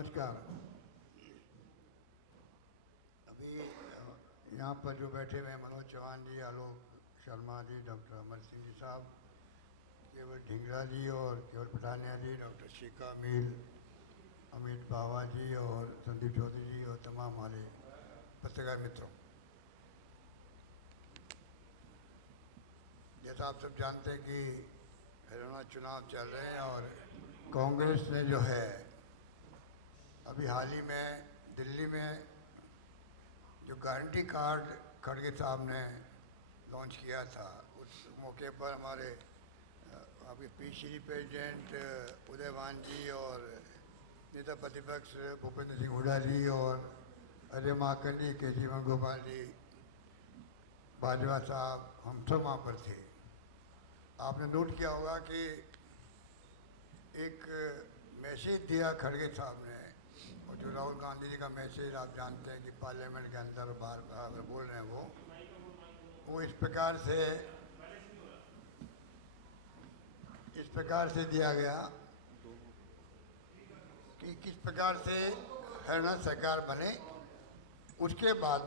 नमस्कार। अभी यहाँ पर जो बैठे हुए हैं मनोज चौहान जी, आलोक शर्मा जी, डॉक्टर अमर सिंह जी साहब, केवल ढींगरा जी और केवल पठानिया जी, डॉक्टर शिका मील, अमित बावा जी और संदीप चौधरी जी और तमाम हमारे पत्रकार मित्रों, जैसा आप सब जानते हैं कि हरियाणा चुनाव चल रहे हैं और कांग्रेस ने जो है अभी हाल ही में दिल्ली में जो गारंटी कार्ड खड़गे साहब ने लॉन्च किया था, उस मौके पर हमारे अभी पीसीसी प्रेसिडेंट उदयवान जी और नेता प्रतिपक्ष भूपेंद्र सिंह हुड्डा जी और अजय माकन जी, के सी वेणुगोपाल जी, बाजवा साहब, हम सब वहाँ पर थे। आपने नोट किया होगा कि एक मैसेज दिया खड़गे साहब ने, और जो राहुल गांधी जी का मैसेज आप जानते हैं कि पार्लियामेंट के अंदर बार बार बोल रहे हैं, वो इस प्रकार से दिया गया कि किस प्रकार से हरियाणा सरकार बने। उसके बाद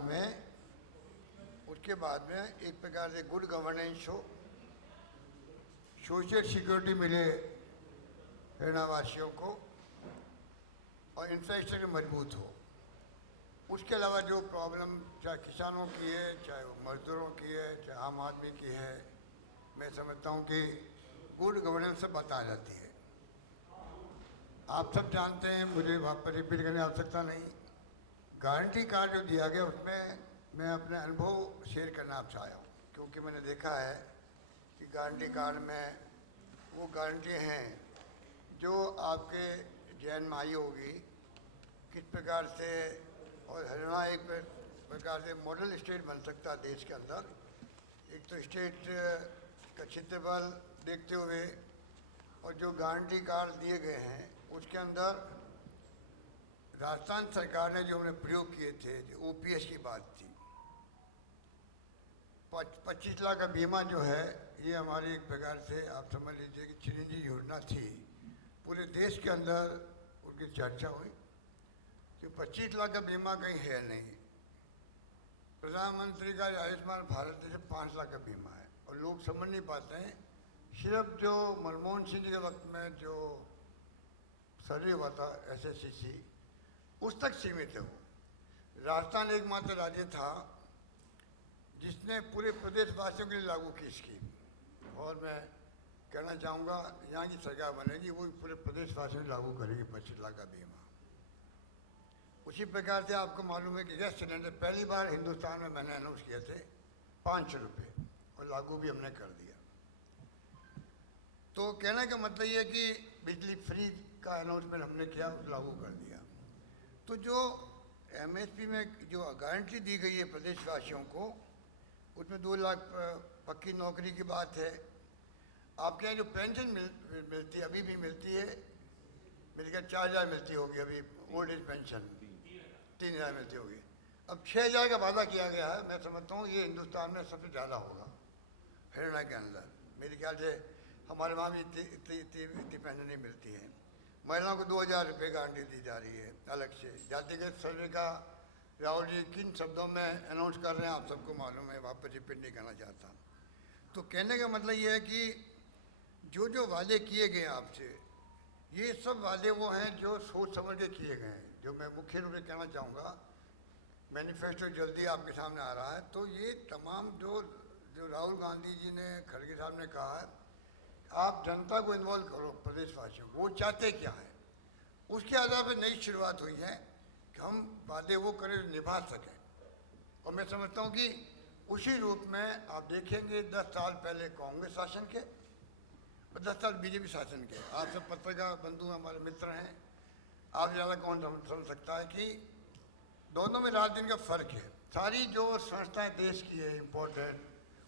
में एक प्रकार से गुड गवर्नेंस हो, सोशल सिक्योरिटी मिले हरियाणा वासियों को और इंफ्रास्ट्रक्चर मजबूत हो। उसके अलावा जो प्रॉब्लम चाहे किसानों की है, चाहे वो मजदूरों की है, चाहे आम आदमी की है, मैं समझता हूँ कि गुड गवर्नेंस से बात आ जाती है। आप सब जानते हैं, मुझे वहाँ पर रिपीट करने की आवश्यकता नहीं। गारंटी कार्ड जो दिया गया उसमें मैं अपने अनुभव शेयर करना आपसे आया हूँ, क्योंकि मैंने देखा है कि गारंटी कार्ड में वो गारंटी हैं जो आपके जैन में आई होगी, किस प्रकार से, और हरियाणा एक प्रकार से मॉडल स्टेट बन सकता है देश के अंदर। एक तो स्टेट का क्षेत्रफल देखते हुए और जो गारंटी कार्ड दिए गए हैं उसके अंदर राजस्थान सरकार ने जो हमने प्रयोग किए थे, जो ओपीएस की बात थी, 25 लाख का बीमा जो है, ये हमारी एक प्रकार से आप समझ लीजिए कि चिरंजीवी योजना थी। पूरे देश के अंदर उनकी चर्चा हुई कि 25 लाख का बीमा कहीं है नहीं। प्रधानमंत्री का आयुष्मान भारत जैसे 5 लाख का बीमा है और लोग समझ नहीं पाते हैं। सिर्फ जो मनमोहन सिंह जी के वक्त में जो सर्वे हुआ था एसएससीसी, उस तक सीमित है वो। राजस्थान एकमात्र राज्य था जिसने पूरे प्रदेशवासियों के लिए लागू की स्कीम, और मैं कहना चाहूँगा यहाँ की सरकार बनेगी वो पूरे प्रदेशवासियों में लागू करेगी 25 लाख का बीमा। उसी प्रकार से आपको मालूम है कि गैस सिलेंडर पहली बार हिंदुस्तान में मैंने अनाउंस किए थे 500 रुपये, और लागू भी हमने कर दिया। तो कहने का मतलब ये है कि बिजली फ्री का अनाउंसमेंट हमने किया, लागू कर दिया। तो जो एमएसपी में जो गारंटी दी गई है प्रदेशवासियों को, उसमें 2 लाख पक्की नौकरी की बात है। आपके यहाँ जो पेंशन मिलती है, अभी भी मिलती है, मेरे ख्याल 4,000 मिलती होगी अभी, ओल्ड एज पेंशन 3,000 मिलती होगी। अब 6,000 का वादा किया गया है। मैं समझता हूँ ये हिंदुस्तान में सबसे ज़्यादा होगा हरियाणा के अंदर। मेरे ख्याल से हमारे वहाँ भी इतनी पेंशन नहीं मिलती है। महिलाओं को 2,000 रुपये गारंटी दी जा रही है अलग से। जातिगत सर्वे का राहुल जी किन शब्दों में अनाउंस कर रहे हैं आप सबको मालूम है, वहाँ पर रिपीट नहीं करना चाहता। तो कहने का मतलब ये है कि जो जो वादे किए गए आपसे, ये सब वादे वो हैं जो सोच समझ के किए गए हैं। जो मैं मुख्य रूप से कहना चाहूँगा, मैनिफेस्टो जल्दी आपके सामने आ रहा है, तो ये तमाम जो राहुल गांधी जी ने, खड़गे साहब ने कहा है, आप जनता को इन्वॉल्व करो, प्रदेशवासियों को, वो चाहते क्या है, उसके आधार पर नई शुरुआत हुई है कि हम वादे वो करें जो निभा सकें। और मैं समझता हूँ कि उसी रूप में आप देखेंगे 10 साल पहले कांग्रेस शासन के और 10 साल बीजेपी शासन के। आप सब पत्रकार बंधु हमारे मित्र हैं, आप ज़्यादा कौन समझ सकता है कि दोनों में रात दिन का फ़र्क है। सारी जो संस्थाएं देश की है इम्पोर्टेंट,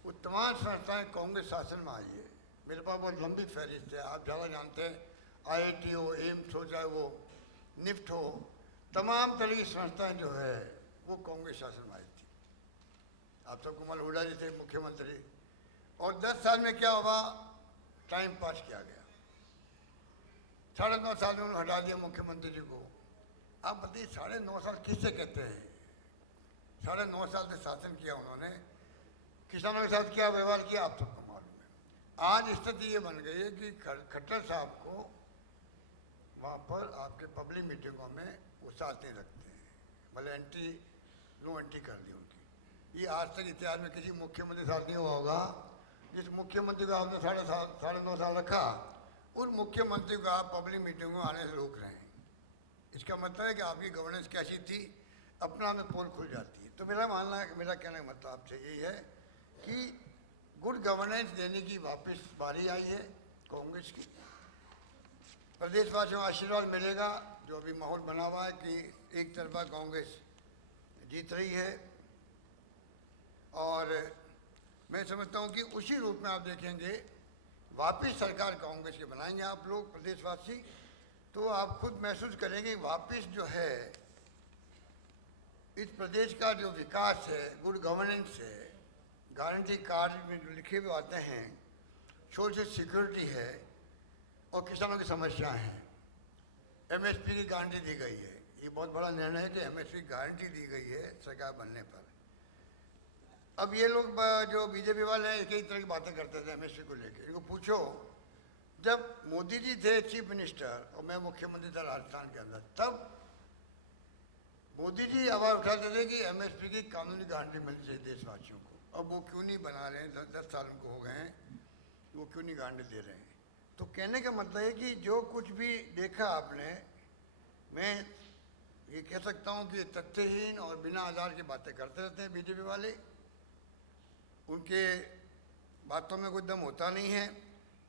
वो तमाम संस्थाएं कांग्रेस शासन में आई है। मेरे पास बहुत लंबी फहरिस्त है, आप ज़्यादा जानते हैं। आईआईटी हो, एम्स हो, चाहे वो निफ्ट हो, तमाम तरह की संस्थाएं जो है वो कांग्रेस शासन में आई थी। आप सबको मालूम, हुड्डा जी थे मुख्यमंत्री, और 10 साल में क्या हुआ, टाइम पास किया गया। 9.5 साल में उन्होंने हटा दिया मुख्यमंत्री जी को, आप बताइए 9.5 साल किससे कहते हैं? 9.5 साल से शासन किया उन्होंने, किसानों के साथ क्या व्यवहार किया आप सबको मालूम है। आज स्थिति ये बन गई है कि खट्टर साहब को वहाँ पर आपके पब्लिक मीटिंगों में वो साथ नहीं रखते हैं, मतलब नो एंट्री कर दी उनकी। ये आज तक इतिहास में किसी मुख्यमंत्री साथ नहीं हुआ होगा। जिस मुख्यमंत्री को आपने 9.5 साल रखा, उस मुख्यमंत्री को आप पब्लिक मीटिंग में आने से रोक रहे हैं। इसका मतलब है कि आपकी गवर्नेंस कैसी थी, अपना में पोल खुल जाती है। तो मेरा मानना है, मेरा कहने का मतलब आपसे यही है कि गुड गवर्नेंस देने की वापस बारी आई है कांग्रेस की। प्रदेशवासियों को आशीर्वाद मिलेगा। जो अभी माहौल बना हुआ है कि एक तरफा कांग्रेस जीत रही है, और मैं समझता हूँ कि उसी रूप में आप देखेंगे वापस सरकार कांग्रेस के बनाएंगे आप लोग प्रदेशवासी, तो आप खुद महसूस करेंगे वापस जो है इस प्रदेश का जो विकास है, गुड गवर्नेंस है, गारंटी कार्ड में जो लिखे हुए आते हैं, सोशल सिक्योरिटी है और किसानों की समस्याएं हैं। एमएसपी की गारंटी दी गई है। ये बहुत बड़ा निर्णय है कि एमएसपी की गारंटी दी गई है सरकार बनने पर। अब ये लोग जो बीजेपी वाले हैं कई तरह की बातें करते थे एमएसपी को लेकर। इनको पूछो, जब मोदी जी थे चीफ मिनिस्टर और मैं मुख्यमंत्री था राजस्थान के अंदर, तब मोदी जी आवाज़ उठाते थे कि एमएसपी की कानूनी गारंटी मिलनी चाहिए देशवासियों को। अब वो क्यों नहीं बना रहे हैं? 10 साल उनको हो गए हैं, वो क्यों नहीं गारंटी दे रहे हैं? तो कहने का मतलब है कि जो कुछ भी देखा आपने, मैं ये कह सकता हूँ कि तथ्यहीन और बिना आधार की बातें करते रहते हैं बीजेपी वाले। उनके बातों में कोई दम होता नहीं है,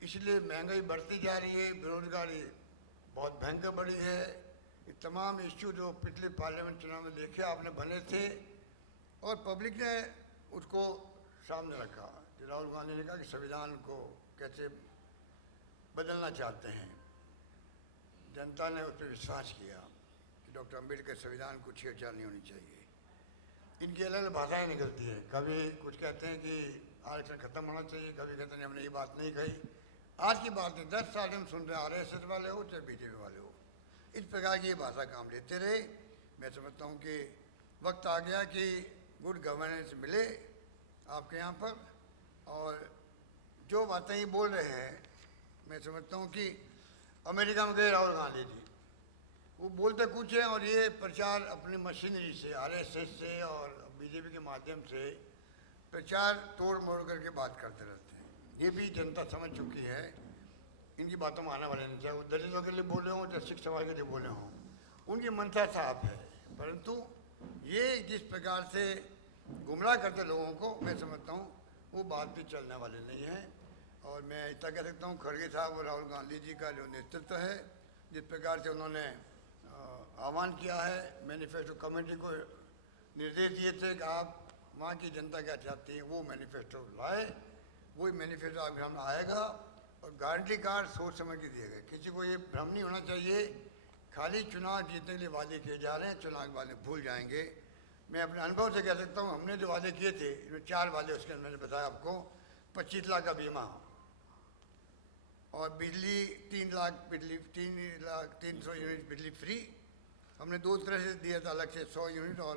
इसलिए महंगाई बढ़ती जा रही है, बेरोजगारी बहुत भयंकर बढ़ी है। ये तमाम इश्यू जो पिछले पार्लियामेंट चुनाव में देखे आपने बने थे और पब्लिक ने उसको सामने रखा। राहुल गांधी ने कहा कि संविधान को कैसे बदलना चाहते हैं। जनता ने उस पर विश्वास किया कि डॉक्टर अम्बेडकर संविधान को छेड़छाड़ नहीं होनी चाहिए। इनकी अलग अलग भाषाएँ निकलती हैं। कभी कुछ कहते हैं कि आरक्षण खत्म होना चाहिए, कभी कहते हैं हमने ये बात नहीं कही। आज की बात नहीं, 10 साल हम सुन रहे हैं, आरएसएस वाले हो चाहे बीजेपी वाले हो, इस प्रकार की ये भाषा काम लेते रहे। मैं समझता हूँ कि वक्त आ गया कि गुड गवर्नेंस मिले आपके यहाँ पर। और जो बातें ये बोल रहे हैं, मैं समझता हूँ कि अमेरिका में गए राहुल गांधी जी, वो बोलते कुछ हैं और ये प्रचार अपनी मशीनरी से, आरएसएस से और बीजेपी के माध्यम से प्रचार तोड़ मोड़ करके बात करते रहते हैं। ये भी जनता समझ चुकी है, इनकी बातों में आने वाले नहीं, चाहे वो दलितों के लिए बोले हों चाहे सिख समाज के लिए बोले हों, उनकी मंशा साफ है। परंतु ये जिस प्रकार से गुमराह करते लोगों को, मैं समझता हूँ वो बात भी चलने वाली नहीं है। और मैं इतना कह सकता हूँ खड़गे साहब और राहुल गांधी जी का जो नेतृत्व है, जिस प्रकार से उन्होंने आह्वान किया है, मैनिफेस्टो कमेटी को निर्देश दिए थे कि आप वहाँ की जनता क्या चाहती है वो मैनिफेस्टो लाए, वही मैनिफेस्टो आपके सामने आएगा। और गारंटी कार्ड सोच समझ के दिए गए। किसी को ये भ्रम नहीं होना चाहिए खाली चुनाव जीतने के लिए वादे किए जा रहे हैं, चुनाव के वादे भूल जाएंगे। मैं अपने अनुभव से कह सकता हूँ, हमने जो वादे किए थे, इसमें 4 वादे उसके अंदर मैंने बताया आपको। 25 लाख का बीमा और बिजली 3 लाख, बिजली 300 यूनिट बिजली फ्री। हमने 2 तरह से दिया था, अलग से 100 यूनिट और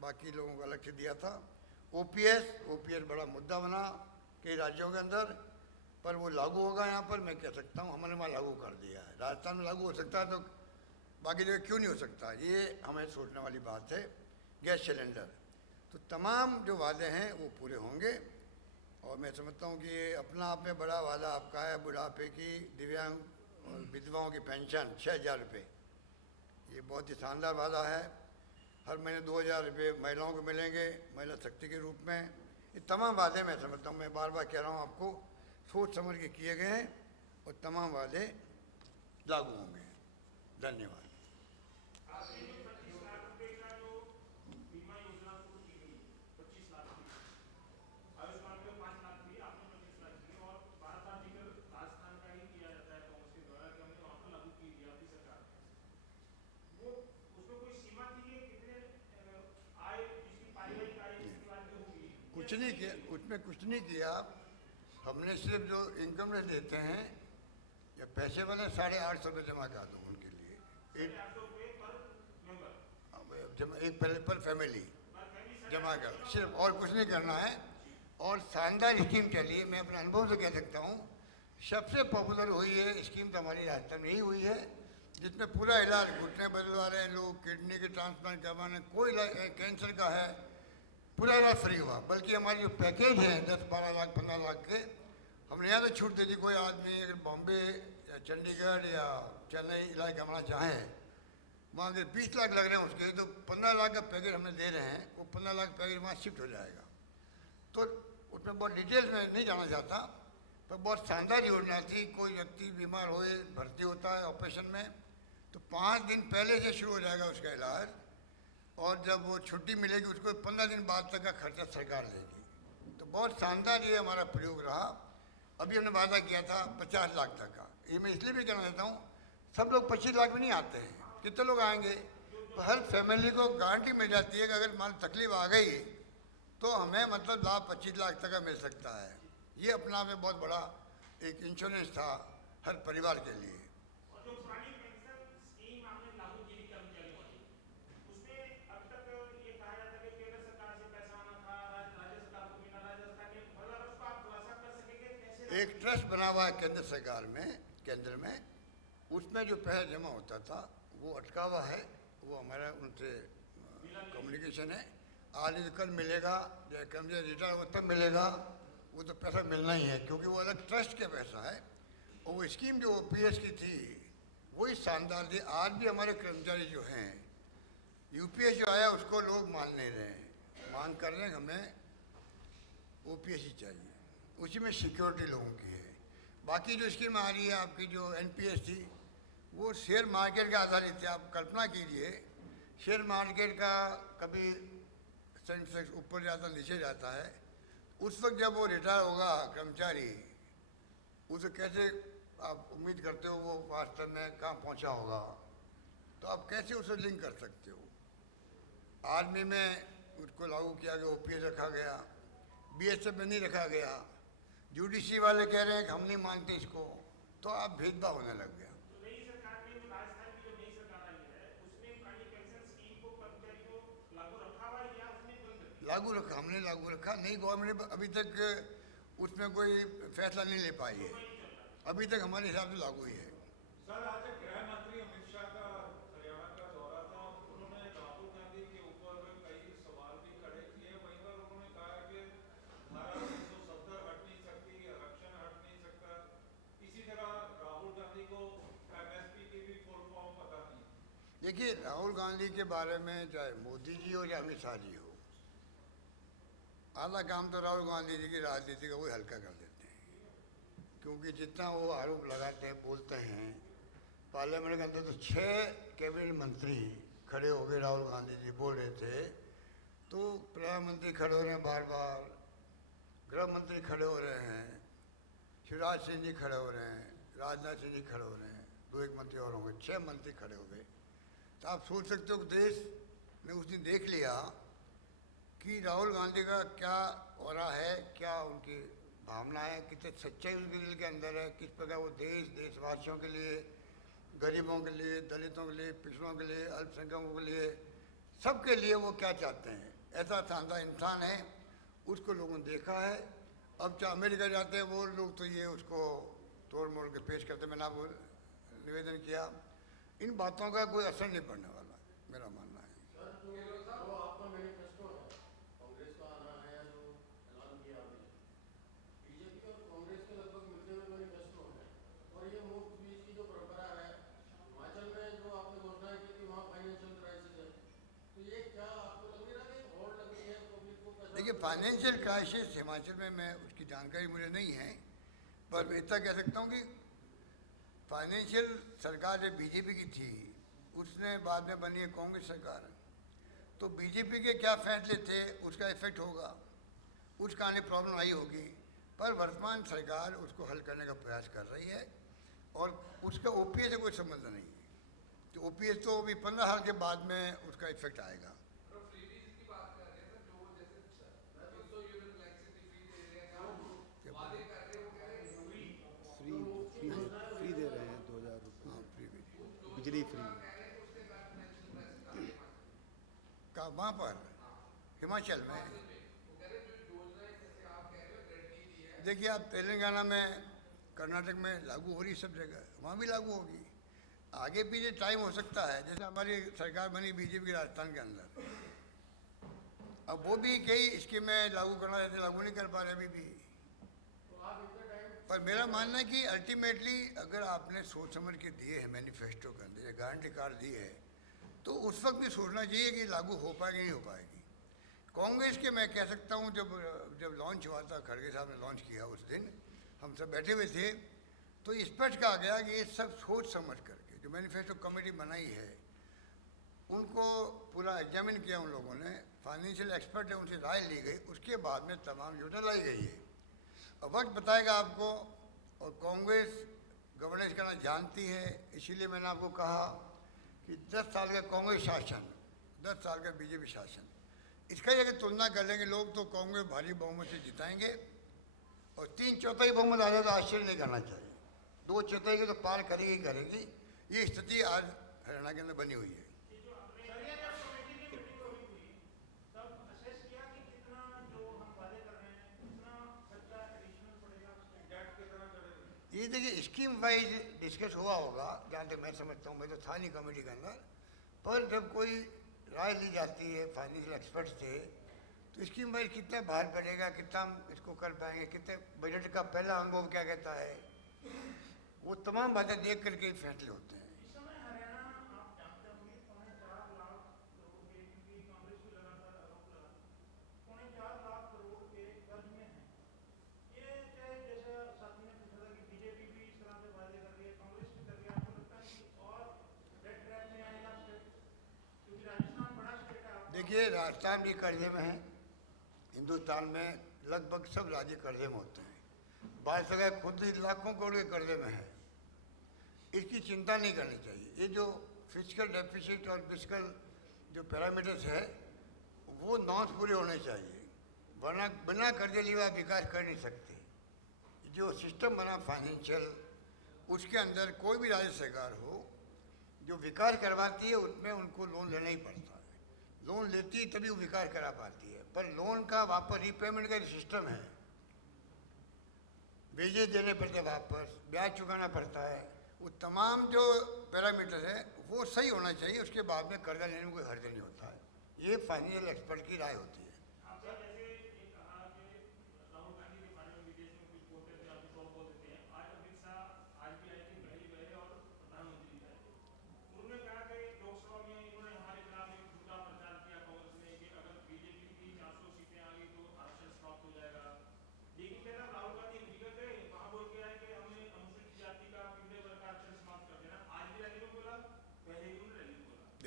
बाकी लोगों को अलग से दिया था। ओपीएस बड़ा मुद्दा बना कई राज्यों के अंदर, पर वो लागू होगा यहाँ पर। मैं कह सकता हूँ हमने वहाँ लागू कर दिया है। राजस्थान में लागू हो सकता है तो बाकी जगह क्यों नहीं हो सकता, ये हमें सोचने वाली बात है। गैस सिलेंडर, तो तमाम जो वादे हैं वो पूरे होंगे। और मैं समझता हूँ कि ये अपना आप में बड़ा वादा आपका है। बुढ़ापे की, दिव्यांग और विधवाओं की पेंशन 6,000 रुपये, ये बहुत ही शानदार वादा है। हर महीने 2,000 रुपये महिलाओं को मिलेंगे महिला शक्ति के रूप में। ये तमाम वादे मैं समझता हूँ, मैं बार बार कह रहा हूँ आपको, सोच समझ के किए गए हैं और तमाम वादे लागू होंगे। धन्यवाद। कुछ नहीं किया, उसमें कुछ नहीं किया। हमने सिर्फ जो इनकम रेट देते हैं या पैसे वाले 850 रुपये जमा कर दो उनके लिए। एक पर फैमिली जमा कर, सिर्फ और कुछ नहीं करना है। और शानदार स्कीम चली है, मैं अपने अनुभव से कह सकता हूँ। सबसे पॉपुलर हुई है स्कीम तो हमारी राजस्थान में ही हुई है, जिसमें पूरा इलाज, घुटने बदलवा रहे हैं लोग, किडनी के ट्रांसप्लांट करवाने, कोई कैंसर का है, पूरा इलाज फ्री हुआ। बल्कि हमारे जो पैकेज हैं 10-12 लाख 15 लाख के, हमने यहाँ तो छूट दे दी। कोई आदमी अगर बॉम्बे या चंडीगढ़ या चेन्नई इलाज करवाना चाहें, वहाँ अगर 20 लाख लग रहे हैं उसके, तो 15 लाख का पैकेज हमने दे रहे हैं, वो 15 लाख पैकेज वहाँ शिफ्ट हो जाएगा। तो उसमें बहुत डिटेल्स में नहीं जाना चाहता, पर बहुत शानदार योजना थी। कोई व्यक्ति बीमार होए, भर्ती होता है ऑपरेशन में, तो 5 दिन पहले से शुरू हो जाएगा उसका इलाज, और जब वो छुट्टी मिलेगी उसको 15 दिन बाद तक का खर्चा सरकार लेगी। तो बहुत शानदार ये हमारा प्रयोग रहा। अभी हमने वादा किया था 50 लाख तक का। ये मैं इसलिए भी कहना चाहता हूँ, सब लोग 25 लाख में नहीं आते हैं, कितने लोग आएंगे? तो हर फैमिली को गारंटी मिल जाती है कि अगर मान तकलीफ आ गई तो हमें मतलब लाभ 25 लाख तक का मिल सकता है। ये अपना में बहुत बड़ा एक इंश्योरेंस था हर परिवार के लिए। एक ट्रस्ट बना हुआ है केंद्र सरकार में, केंद्र में, उसमें जो पैसा जमा होता था वो अटका हुआ है। वो हमारा उनसे कम्युनिकेशन है, आज नहीं तो कल मिलेगा, या कर्मचारी रिटायर होगा तब मिलेगा। वो तो पैसा मिलना ही है, क्योंकि वो अलग ट्रस्ट का पैसा है। और वो स्कीम जो OPS की थी वही शानदार थी। आज भी हमारे कर्मचारी जो हैं, UPS जो आया उसको लोग मान नहीं रहे हैं, मांग कर रहे हैं हमें OPS ही चाहिए, उसी में सिक्योरिटी लोगों की है। बाकी जो स्कीम आ रही है आपकी, जो NPS थी, वो शेयर मार्केट के आधारित थी। आप कल्पना कीजिए, शेयर मार्केट का कभी सेंसेक्स ऊपर जाता नीचे जाता है, उस वक्त जब वो रिटायर होगा कर्मचारी, उसे कैसे आप उम्मीद करते हो वो वास्तव में कहाँ पहुँचा होगा? तो आप कैसे उसे लिंक कर सकते हो? आर्मी में उसको लागू किया गया, OPS रखा गया, BSF में नहीं रखा गया। जुडिशरी वाले कह रहे हैं कि हम नहीं मानते इसको, तो आप भेदभाव होने लग गया। लागू रखा, हमने लागू रखा नहीं, गवर्नमेंट अभी तक उसमें कोई फैसला नहीं ले पाई है, अभी तक हमारे हिसाब से लागू ही है। सर, आज गृह मंत्री अमित शाह का हरियाणा का दौरा था, उन्होंने राहुल गांधी के ऊपर कई सवाल भी खड़े किए। वहीं पर उन्होंने कहा कि धारा 370 हट नहीं सकती, आरक्षण हट नहीं सकता। इसी तरह राहुल गांधी को MSP की भी फुल फॉर्म पता नहीं। देखिए, राहुल गांधी के बारे में चाहे मोदी जी हो या अमित शाह जी हो, आधा काम तो राहुल गांधी जी की राजनीति का वही हल्का कर देते हैं। क्योंकि जितना वो आरोप लगाते हैं, बोलते हैं, पार्लियामेंट के अंदर तो 6 कैबिनेट मंत्री खड़े हो गए, राहुल गांधी जी बोल रहे थे तो प्रधानमंत्री खड़े हो रहे हैं, बार बार गृह मंत्री खड़े हो रहे हैं, शिवराज सिंह जी खड़े हो रहे हैं, राजनाथ सिंह जी खड़े हो रहे हैं, 2-1 मंत्री और होंगे, 6 मंत्री खड़े हो गए। तो आप सोच सकते हो कि देश ने उस दिन देख लिया कि राहुल गांधी का क्या ऑरा है, क्या उनकी भावना है, कितने सच्चाई उनके दिल के अंदर है, किस प्रकार वो देशवासियों के लिए, गरीबों के लिए, दलितों के लिए, पिछड़ों के लिए, अल्पसंख्यकों के लिए, सबके लिए वो क्या चाहते हैं। ऐसा शानदार इंसान है, उसको लोगों ने देखा है। अब चाहे अमेरिका जाते हैं वो लोग तो ये उसको तोड़ मोड़ के पेश करते। मैंने आपको निवेदन किया, इन बातों का कोई असर नहीं पड़ने वाला, मेरा मानना है। देखिए, फाइनेंशियल क्राइसिस हिमाचल में, मैं उसकी जानकारी मुझे नहीं है, पर मैं इतना कह सकता हूँ कि फाइनेंशियल सरकार जो बीजेपी की थी, उसने बाद में बनी है कांग्रेस सरकार, तो बीजेपी के क्या फैसले थे उसका इफेक्ट होगा, उस कारण प्रॉब्लम आई होगी। पर वर्तमान सरकार उसको हल करने का प्रयास कर रही है, और उसका OPS से कोई संबंध नहीं है। तो OPS तो अभी 15 साल के बाद में उसका इफेक्ट आएगा। फ्री दे रहे हैं 2000 रुपये, बिजली फ्री। वहाँ पर हिमाचल में। देखिए आप तेलंगाना में, कर्नाटक में लागू हो रही सब जगह, वहाँ भी लागू होगी। आगे पीछे टाइम हो सकता है, जैसे हमारी सरकार बनी बीजेपी की राजस्थान के अंदर, अब वो भी कई स्कीमें लागू करना चाहते, लागू नहीं कर पा रहे अभी भी। पर मेरा मानना है कि अल्टीमेटली अगर आपने सोच समझ के दिए हैं मैनिफेस्टो के अंदर, गारंटी कार्ड दी है, तो उस वक्त भी सोचना चाहिए कि लागू हो पाएगी नहीं हो पाएगी। कांग्रेस के मैं कह सकता हूँ, जब लॉन्च हुआ था, खड़गे साहब ने लॉन्च किया, उस दिन हम सब बैठे हुए थे, तो स्पष्ट कहा गया कि ये सब सोच समझ करके जो मैनिफेस्टो कमेटी बनाई है, उनको पूरा एग्जामिन किया उन लोगों ने, फाइनेंशियल एक्सपर्ट है उनसे राय ली गई, उसके बाद में तमाम योजना लाई गई है। अब वक्त बताएगा आपको, और कांग्रेस गवर्नेंस करना जानती है, इसीलिए मैंने आपको कहा कि 10 साल का कांग्रेस शासन, 10 साल का बीजेपी शासन, इसका ही अगर तुलना कर लेंगे लोग, तो कांग्रेस भारी बहुमत से जिताएंगे, और 3/4 बहुमत आ जाए तो आश्चर्य नहीं करना चाहिए। 2/4 की तो पार करेगी ही करेगी। ये स्थिति आज हरियाणा के अंदर बनी हुई है। ये देखिए स्कीम वाइज डिस्कस हुआ होगा, जहाँ तक मैं समझता हूँ, मैं तो था नहीं कमेटी के अंदर, पर जब कोई राय ली जाती है फाइनेंशियल एक्सपर्ट से, तो स्कीम वाइज कितना बाहर पड़ेगा, कितना हम इसको कर पाएंगे, कितने बजट का पहला अनुभव क्या कहता है, वो तमाम बातें देख करके फैसले होते हैं। देखिए राजस्थान भी कर्जे में है, हिंदुस्तान में लगभग सब राज्य कर्जे में होते हैं, भारत सरकार खुद ही लाखों करोड़ के कर्जे में है। इसकी चिंता नहीं करनी चाहिए। ये जो फिजिकल डेफिसिट और फिजिकल जो पैरामीटर्स है, वो नॉर्म्स पूरे होने चाहिए, वरना बिना कर्जे लिए आप विकास कर नहीं सकते। जो सिस्टम बना फाइनेंशियल, उसके अंदर कोई भी राज्य सरकार हो जो विकास करवाती है, उसमें उनको लोन लेना ही पड़ता है। लोन लेती है तभी वो विकास करा पाती है, पर लोन का वापस रीपेमेंट का सिस्टम है, ब्याज देने पड़ते वापस, ब्याज चुकाना पड़ता है, वो तमाम जो पैरामीटर है वो सही होना चाहिए, उसके बाद में कर्जा लेने में कोई हर्ज नहीं होता है। ये फाइनेंशियल एक्सपर्ट की राय होती है।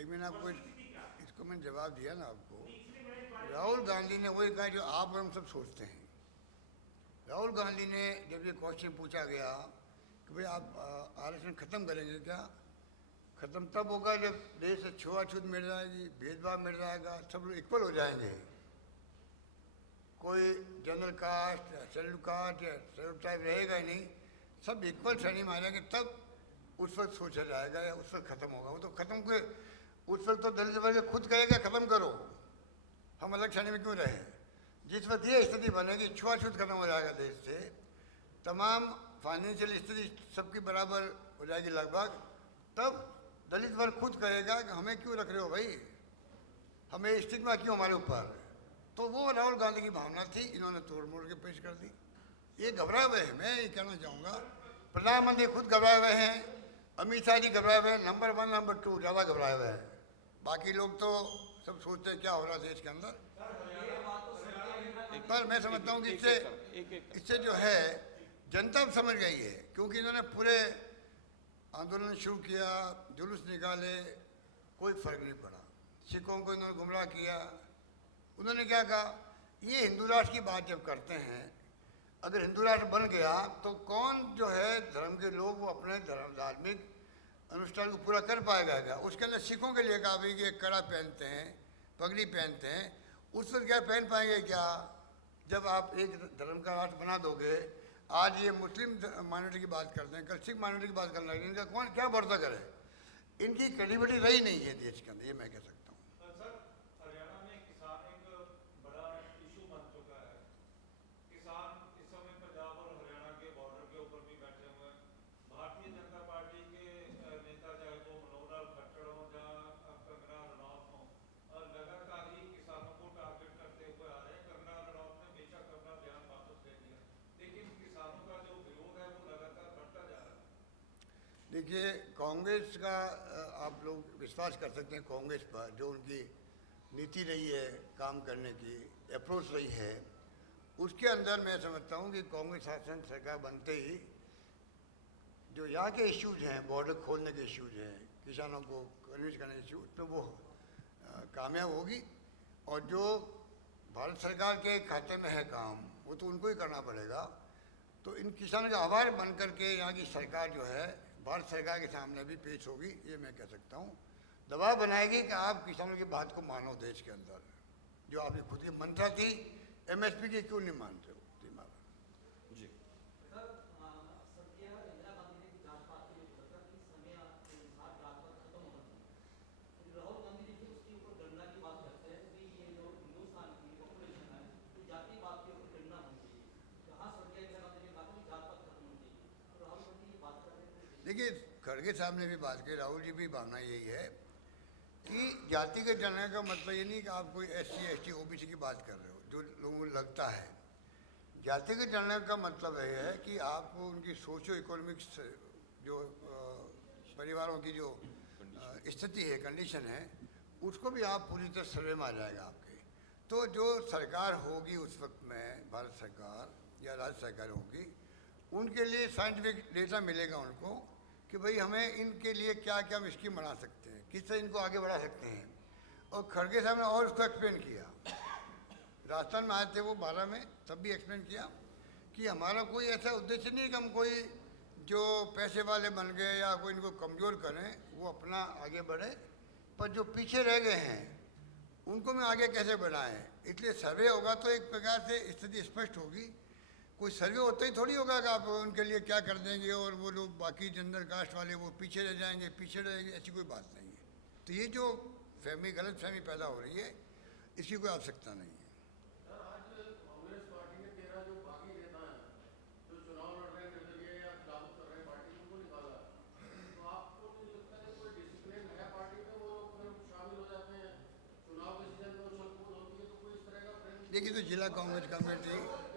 मैंने आपको इसको मैंने जवाब दिया ना आपको। राहुल गांधी ने वही कहा जो आप और हम सब सोचते हैं। राहुल गांधी ने जब ये क्वेश्चन पूछा गया कि भाई आप आरक्षण खत्म करेंगे क्या, खत्म तब होगा जब देश से छुआछूत मिट जाएगी, भेदभाव मिट जाएगा, सब लोग इक्वल हो जाएंगे, कोई जनरल कास्ट या शेड्यूल कास्ट या शेड्यूल ट्राइब रहेगा ही नहीं, सब इक्वल श्रेणी में आ जाएंगे, तब उस वक्त सोचा जाएगा या उस वक्त खत्म होगा। वो तो खत्म हुए उस वक्त तो दलित वर्ग खुद कहेगा खत्म करो, हम अलग श्रेणी में क्यों रहे। जिस वक्त ये स्थिति बनेगी, छुआछूत खत्म हो जाएगा देश से, तमाम फाइनेंशियल स्थिति सबकी बराबर हो जाएगी लगभग, तब दलित वर्ग खुद कहेगा कि हमें क्यों रख रहे हो भाई, हमें स्टिग्मा क्यों हमारे ऊपर। तो वो राहुल गांधी की भावना थी, इन्होंने तोड़ मोड़ के पेश कर दी। ये घबराए हुए हैं, मैं ये कहना चाहूँगा, प्रधानमंत्री खुद घबराए हुए हैं, अमित शाह जी घबराए हुए हैं, नंबर 1 नंबर 2 ज़्यादा घबराए हुए हैं, बाकी लोग तो सब सोचते हैं क्या हो रहा है देश के अंदर। पर मैं समझता हूँ कि इससे जो है जनता समझ गई है, क्योंकि इन्होंने पूरे आंदोलन शुरू किया, जुलूस निकाले, कोई फर्क नहीं पड़ा। सिखों को इन्होंने गुमराह किया। उन्होंने क्या कहा, ये हिंदू राष्ट्र की बात जब करते हैं, अगर हिंदू राष्ट्र बन गया तो कौन जो है धर्म के लोग वो अपने धर्म धार्मिक अनुष्ठान को पूरा कर पाएगा क्या। उसके अंदर सिखों के लिए कहा भाई कि कड़ा पहनते हैं, पगड़ी पहनते हैं, उस वक्त क्या पहन पाएंगे क्या जब आप एक धर्म का राष्ट्र बना दोगे। आज ये मुस्लिम माइनॉरिटी की बात करते हैं, कल सिख माइनॉरिटी की बात करने लगे, इनका कौन क्या भरोसा करे। इनकी क्रेडिबिलिटी रही नहीं है देश के अंदर, ये मैं कह सकता हूँ। सर, हरियाणा देखिए, कांग्रेस का आप लोग विश्वास कर सकते हैं कांग्रेस पर, जो उनकी नीति रही है काम करने की, अप्रोच रही है, उसके अंदर मैं समझता हूँ कि कांग्रेस शासन सरकार बनते ही जो यहाँ के इश्यूज हैं, बॉर्डर खोलने के इश्यूज हैं, किसानों को कन्विंस करने के इश्यूज, तो वो कामयाब होगी। और जो भारत सरकार के खाते में है काम, वो तो उनको ही करना पड़ेगा। तो इन किसानों का आभार बन करके यहाँ की सरकार जो है भारत सरकार के सामने भी पेश होगी, ये मैं कह सकता हूँ। दबाव बनाएगी कि आप किसानों की बात को मानो। देश के अंदर जो आपकी खुद की मंशा थी एमएसपी की, क्यों नहीं मानते हो? जी देखिए, खड़गे साहब ने भी बात की, राहुल जी भी भावना यही है कि जातिगत जनगणना का मतलब ये नहीं कि आप कोई SC ST OBC की बात कर रहे हो, जो लोगों को लगता है। जातिगत जनगणना का मतलब ये है कि आपको उनकी सोशो इकोनॉमिक्स जो परिवारों की जो स्थिति है, कंडीशन है, उसको भी आप पूरी तरह सर्वे में आ जाएगा आपके। तो जो सरकार होगी उस वक्त में, भारत सरकार या राज्य सरकार होगी, उनके लिए साइंटिफिक डेटा मिलेगा उनको कि भाई हमें इनके लिए क्या क्या हम स्कीम बना सकते हैं, किस तरह इनको आगे बढ़ा सकते हैं। और खड़गे साहब ने और उसको एक्सप्लेन किया, राजस्थान में आए थे वो 12 में, तब भी एक्सप्लेन किया कि हमारा कोई ऐसा उद्देश्य नहीं है कि हम कोई जो पैसे वाले बन गए या कोई इनको कमज़ोर करें, वो अपना आगे बढ़े, पर जो पीछे रह गए हैं उनको में आगे कैसे बढ़ाएं। इसलिए सर्वे होगा तो एक प्रकार से स्थिति स्पष्ट होगी। कोई सर्वे होता ही थोड़ी होगा कि आप उनके लिए क्या कर देंगे और वो लोग बाकी जनरल कास्ट वाले वो पीछे रह जाएंगे, पीछे रहेंगे, ऐसी कोई बात नहीं है। तो ये जो फहमी, गलत फहमी पैदा हो रही है, इसकी कोई आवश्यकता नहीं है। देखिए, तो जिला कांग्रेस कमेटी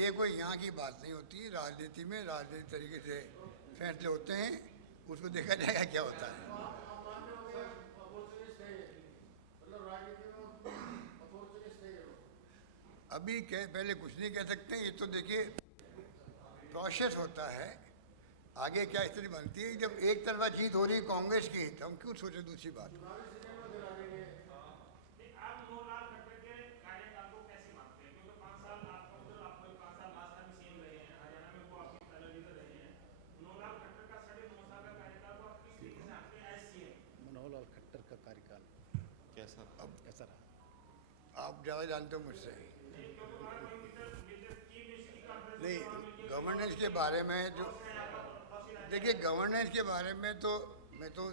ये कोई यहाँ की बात नहीं होती। राजनीति में राजनीतिक तरीके से फैसले होते हैं, उसको देखा जाएगा क्या होता है। अभी पहले कुछ नहीं कह सकते, ये तो देखिए प्रोसेस होता है, आगे क्या स्थिति बनती है। जब एक तरफा जीत हो रही है कांग्रेस की, तो हम क्यों सोचे दूसरी बात। मनोहर लाल खट्टर का कार्यकाल कैसा कैसा रहा? आप ज़्यादा जानते हो मुझसे। नहीं, गवर्नेंस के बारे में जो देखिए, गवर्नेंस के बारे में तो मैं तो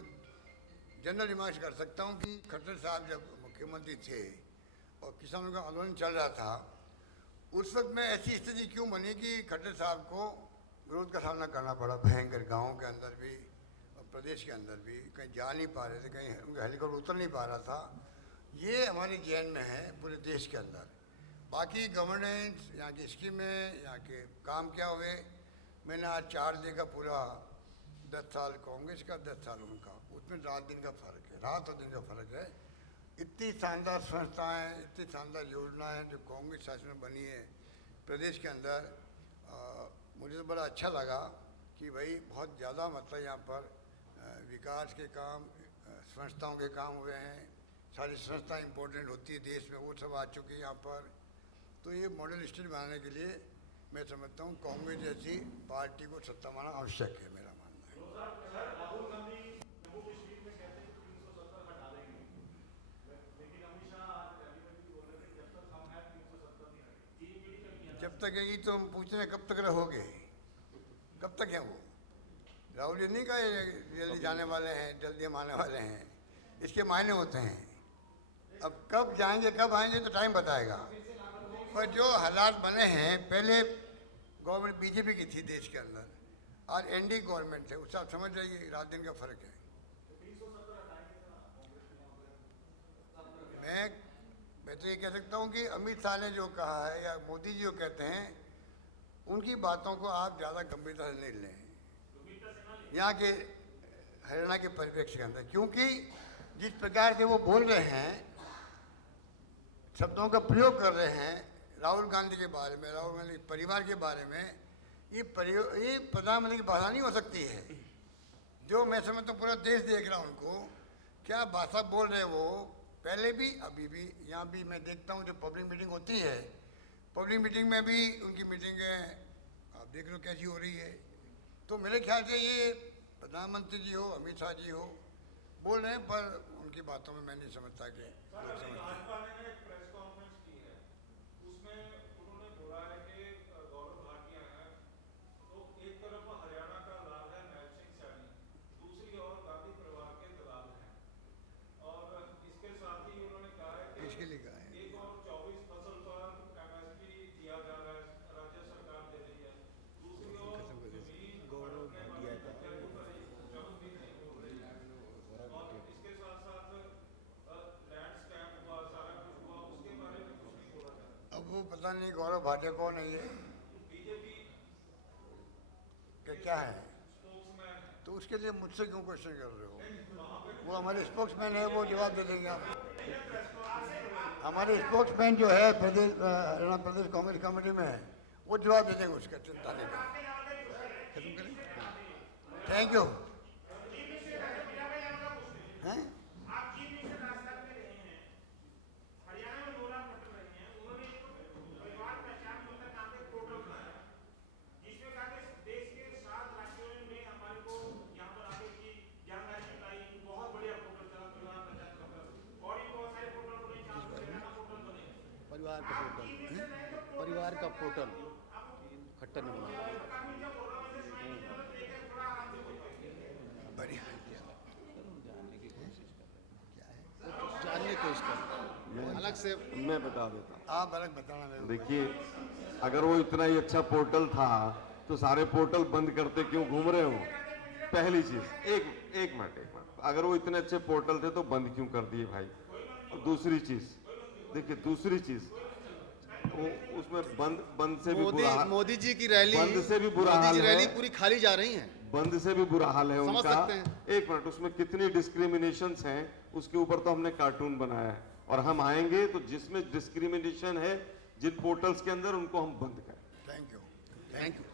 जनरल रिमार्क्स कर सकता हूँ कि खट्टर साहब जब मुख्यमंत्री थे और किसानों का आंदोलन चल रहा था, उस वक्त में ऐसी स्थिति क्यों बनी कि खट्टर साहब को विरोध का सामना करना पड़ा भयंकर। गाँव के अंदर भी और प्रदेश के अंदर भी कहीं जा नहीं पा रहे थे, कहीं उनका हेलीकॉप्टर उतर नहीं पा रहा था। ये हमारी जेन में है पूरे देश के अंदर। बाकी गवर्नेंस, यहाँ की स्कीमें, यहाँ के काम क्या हुए, मैंने आज 4 देखा, पूरा 10 साल कांग्रेस का, 10 साल उनका, उसमें रात दिन का फ़र्क है, रात और दिन का फ़र्क है। इतनी शानदार संस्थाएं, इतनी शानदार योजनाएं जो कांग्रेस शासन में बनी है प्रदेश के अंदर, मुझे तो बड़ा अच्छा लगा कि भाई बहुत ज़्यादा मतलब यहाँ पर विकास के काम, संस्थाओं के काम हुए हैं। सारी संस्था इम्पोर्टेंट होती है देश में, वो सब आ चुकी है यहाँ पर। तो ये मॉडल स्टेट बनाने के लिए मैं समझता हूँ कांग्रेस जैसी पार्टी को सत्ता में आना आवश्यक है, मेरा मानना है। राहुल गांधी जम्मू कश्मीर में कहते हैं कि 370 हटा देंगे, लेकिन अमित शाह आज रैली में भी बोल रहे थे जब तक हम हैं 370 नहीं हटेगी। जब तक यही तो हम पूछ रहे हैं, कब तक रहोगे, कब तक है वो। राहुल जी नहीं कहा जल्दी जाने वाले हैं, जल्दी हम आने वाले हैं, इसके मायने होते हैं। अब कब जाएंगे कब आएंगे तो टाइम बताएगा। पर जो हालात बने हैं, पहले गवर्नमेंट बीजेपी की थी देश के अंदर, आज एनडी गवर्नमेंट है, उससे आप समझ जाइए रात दिन का फ़र्क है। मैं तो ये कह सकता हूँ कि अमित शाह ने जो कहा है या मोदी जी जो कहते हैं उनकी बातों को आप ज़्यादा गंभीरता से नहीं लें यहाँ के हरियाणा के परिप्रेक्ष्य के अंदर, क्योंकि जिस प्रकार से वो बोल रहे हैं, शब्दों का प्रयोग कर रहे हैं राहुल गांधी के बारे में, राहुल गांधी के परिवार के बारे में, ये प्रधानमंत्री की भाषा नहीं हो सकती है। जो मैं समझता हूँ पूरा देश देख रहा हूँ उनको क्या भाषा बोल रहे वो, पहले भी अभी भी। यहाँ भी मैं देखता हूँ जो पब्लिक मीटिंग होती है, पब्लिक मीटिंग में भी उनकी मीटिंगें आप देख लो कैसी हो रही है। तो मेरे ख्याल से ये प्रधानमंत्री जी हो, अमित शाह जी हो, बोल रहे हैं, पर उनकी बातों में मैं नहीं समझता कि लोग समझते हैं। भाजपा ने एक प्रेस कॉन्फ्रेंस की है, उसमें उन्होंने बोला है कि गौरव भाटिया है, तो एक तरफ हरियाणा का लाल है महल सिंह सैनी, दूसरी ओर गांधी परिवार के दलाल हैं, और इसके साथ ही उन्होंने कहा है कि इसके लिए कहा है एक और 24 फसल पर MSP दिया जा रहा है, राज्य सरकार दे रही है, दूसरी ओर जमीन गौरव भाटिया का जब भी नहीं हो रही है, और इसके साथ साथ लैंडस्केप हुआ, सारा कुछ हुआ, उसके बारे में कुछ नहीं बोला जाता। अब वो पता नहीं गौरव भाटिया कौन है ये, बीजेपी क्या है, स्पोक्समैन है, तो उसके लिए मुझसे क्यों क्वेश्चन कर रहे हो? वो हमारे स्पोक्समैन है, वो जवाब दे देंगे आप। हमारे स्पोक्समैन जो है प्रदेश हरियाणा प्रदेश कांग्रेस कमेटी में है, वो जवाब दे देंगे, उसका चिंता नहीं करें। खत्म करें, थैंक यू। हैं परिवार का पोर्टल, परिवार का पोर्टल खट्टर ने बनाया। बढ़िया जानने की कोशिश कर रहे हैं। अलग से मैं बता देता हूँ। आप अलग बताना मेरे को। देखिए, अगर वो इतना ही अच्छा पोर्टल था तो सारे पोर्टल बंद करते क्यों घूम रहे हो? पहली चीज, एक मिनट, अगर वो इतने अच्छे पोर्टल थे तो बंद क्यों कर दिए भाई? और दूसरी चीज देखिए, दूसरी चीज वो उसमें बंद से भी बुरा हाल, मोदी जी की रैली, बंद से भी बुरा हाल रैली है, पूरी खाली जा रही है। बंद से भी बुरा हाल है समझ उनका। सकते हैं। एक मिनट, उसमें कितनी डिस्क्रिमिनेशंस हैं उसके ऊपर तो हमने कार्टून बनाया है, और हम आएंगे तो जिसमें डिस्क्रिमिनेशन है जिन पोर्टल्स के अंदर, उनको हम बंद करें। Thank you, thank you.